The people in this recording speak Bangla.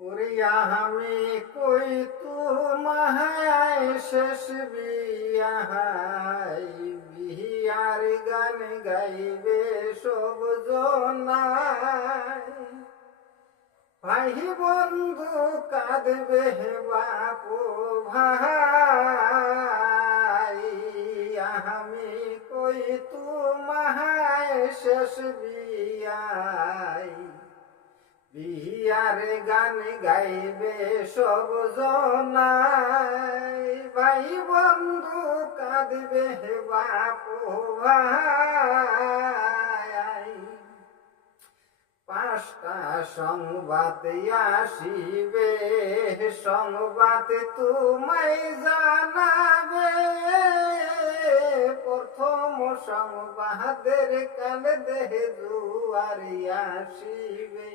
ওরিয়া আমি কই তোমায় শেষ বিয়াহাই বিহার গান গাইবে সব জনাই ভাই বন্ধু কাঁদবে বাপু ভাই আমি কই তোমায় শেষ বিয়াই বিহারে গান গাইবে সব জনাই ভাই বন্ধু কাঁদবে বাপু ভাই পাঁচটা সংবাদ আসিবে সংবাদ তোমায় জানাবে প্রথম সংবাদের কাল দেহ জুয়ারি আসিবে